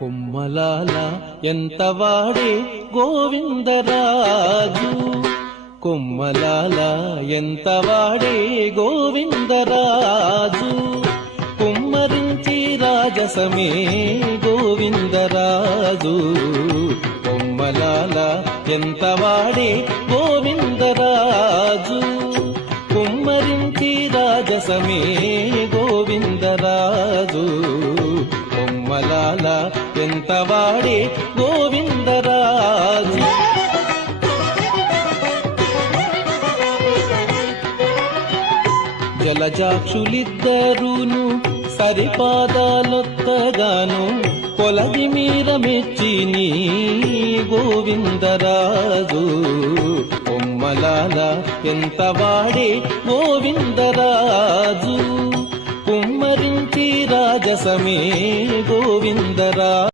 కొమ్మలాల ఎంత వాడే గోవిందరాజు, కొమ్మలాల ఎంత వాడే గోవిందరాజు, కుమ్మరించి రాజసమే గోవిందరాజు, కొమ్మలాల ఎంత వాడే గోవిందరాజు, కుమ్మరించి రాజసమే గోవిందరాజు, కొమ్మలాల ఎంత వాడే గోవిందరాజు. జలజాక్షులిద్దరూను సరిపాదాలొత్తగాను కొలది మీర మెచ్చిని గోవిందరాజు, కొమ్మలాల ఎంత వాడే గోవిందరాజు, కుమ్మరించి రాజసమే గోవిందరాజు.